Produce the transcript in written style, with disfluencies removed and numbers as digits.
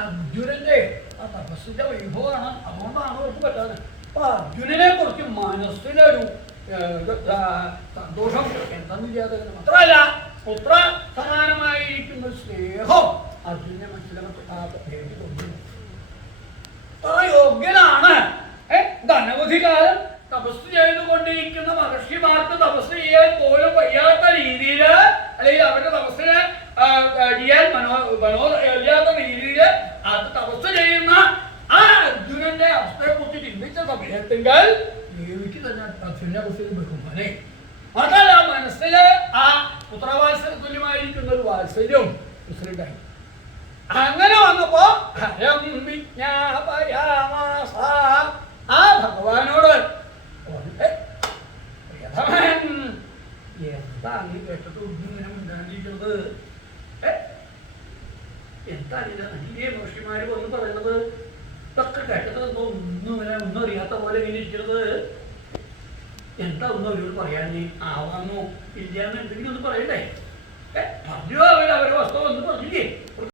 അർജുനന്റെ ആ തപസ്സിന്റെ വൈഭവമാണ്. അതുകൊണ്ടാണ് അവർക്ക് പറ്റാതെ. അപ്പൊ അർജുനനെ കുറിച്ച് മനസ്സിലൊരു സന്തോഷം എന്തെന്ന് ചെയ്യാതെ മാത്രമല്ല പുത്ര സമാനമായിരിക്കുന്ന സ്നേഹം അർജുനെ മനസ്സിലാക്കി തോന്നുന്നു. അത്ര യോഗ്യനാണ്. അനവധി കാലം തപസ് ചെയ്തുകൊണ്ടിരിക്കുന്ന മഹർഷിമാർക്ക് തപസ് ചെയ്യാൻ പോലും വയ്യാത്ത രീതിയിൽ, അല്ലെങ്കിൽ അവരുടെ തപസ്സിന് ചെയ്യാൻ മനോറിയാത്ത രീതിയിൽ അത് തപസ് ചെയ്യുന്ന ആ അർജുനന്റെ അവസ്ഥയെ കുറിച്ച് ചിന്തിച്ച സമയത്തെങ്കിൽ ദേവിക്ക് തന്നെ അർജുനെ കുറിച്ച് ബഹുമാനെ അതല്ല മനസ്സില് ആ പുത്രവാത്സല്യ തുല്യമായിരിക്കുന്ന ഒരു വാത്സല്യം മനസ്സിലുണ്ടായി. അങ്ങനെ വന്നപ്പോ ഹരം വിജ്ഞാപയാമാസ ആ ഭഗവാനോട് എന്താ നീ കേട്ടിട്ട് ഇങ്ങനെ ഉണ്ടാണ്ടിരിക്കുന്നത്? എന്താ അന്യ മഹർഷിമാര് വന്ന് പറയുന്നത്? ഇതൊക്കെ കേട്ടത് ഒന്നും അറിയാത്ത പോലെ ഇങ്ങനെ ഇരിക്കുന്നത്. എന്താ ഒന്നും അവരോട് പറയാൻ നീ ആവാന്നോ ഇല്ലാന്ന് എന്തെങ്കിലും ഒന്ന് പറയണ്ടേ? പറഞ്ഞു അവരെ വസ്തു ഒന്നും പറഞ്ഞില്ലേ?